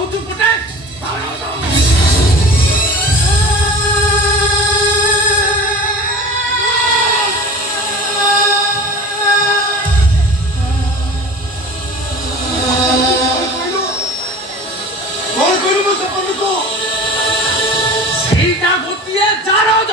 କହୁଛୁ ପଟେ ସେଇଟା ଗୋଟିଏ ଜାରଜ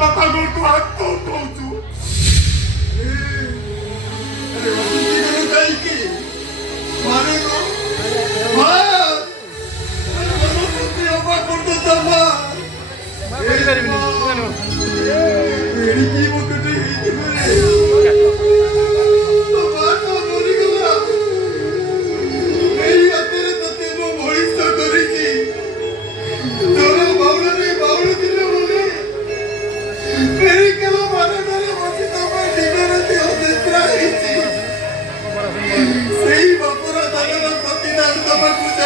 बापा गोटू हात तोडतो अरे वसंती करू काही की मारे गो मार वसंती अबा करतो तमा मार करिबनी एडी की मुकटे हेती मरे तो बातो मोरी गला एई अतरे तते मो भविष्य करी की तोरा बावळरे बावळ दिले बोले मेरी कलो मारे मेरे मती तो मैं डिगर थी अनिद्रा ही थी सही बापुरा दादा पति दान तो मैं कुछ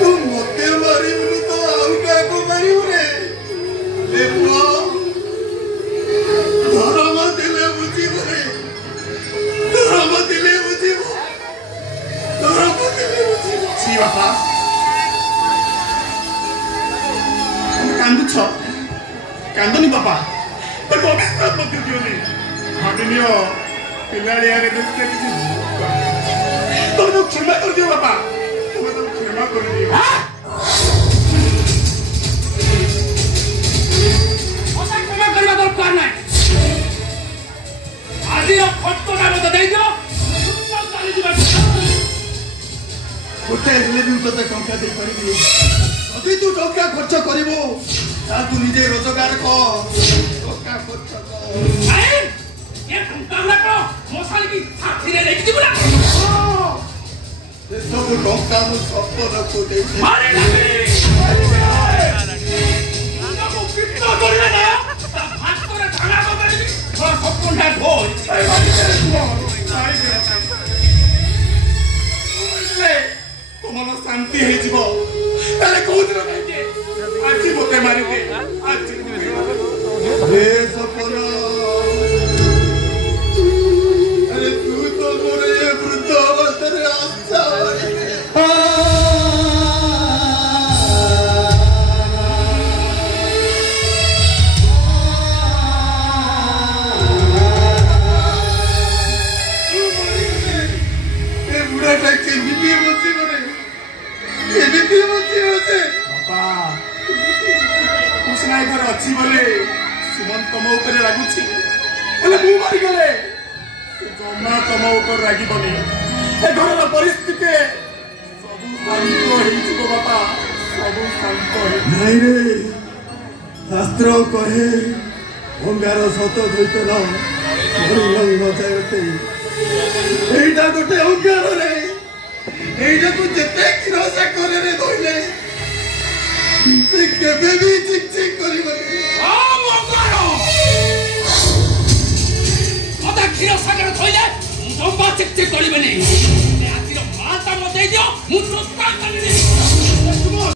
तुम मते मारी बोलू तो आउका को मारी रे ले बुआ धर्म दिले बुझी रे धर्म दिले बुझी सी बापा कांदू छ कांदनी बापा तो गोविंद मत दियोनी भागिनियो पिलाड़िया रे दुख के तुम तो क्षमा कर दियो बापा तुम तो क्षमा कर दियो ओता क्षमा करबा दरकार नै आदि खट्टो ना मत दे दियो सुंदर चाली दिबा गोटे हेले भी तते टंका दे परिबी अभी तू टंका खर्च करिवो ता तू निजे रोजगार टंका खर्च कर आए ये टंका लको मोसाल की छाती रे लेके दिबला ये सब टंका मु सपन को दे मारे लागे टंका को कितना करले ना ता भात करे ढाला को करबी थोड़ा सपन है ढोल तुमनो शांति हे जीवो ताले कोन रो के आज मोते मारी दे आज रे सपन अरे तू तो मोरे वृद्ध अवस्था रे आशा ए बुढ़ा टैक्सी बीबी मत ये बीबी होते बापा कुछ नहीं घर अच्छी बोले सुमन तम ऊपर रागुची हेले मु मारी गले जमा तम ऊपर रागी बनी ए घर परिस्थिति सब शांत हेई छिको बापा सब शांत हे नहीं रे शास्त्र कहे अंगार सत धैत न मरी मचाते एटा गोटे अंगार रे एटा को जते किरोसा करे रे दोइले से केबे भी चिक चिक करिबनी आ मगारो ओता किरोसा करे थइले जम्बा चिक चिक करिबनी ए आजिर माता म दे दियो मु रुस्ता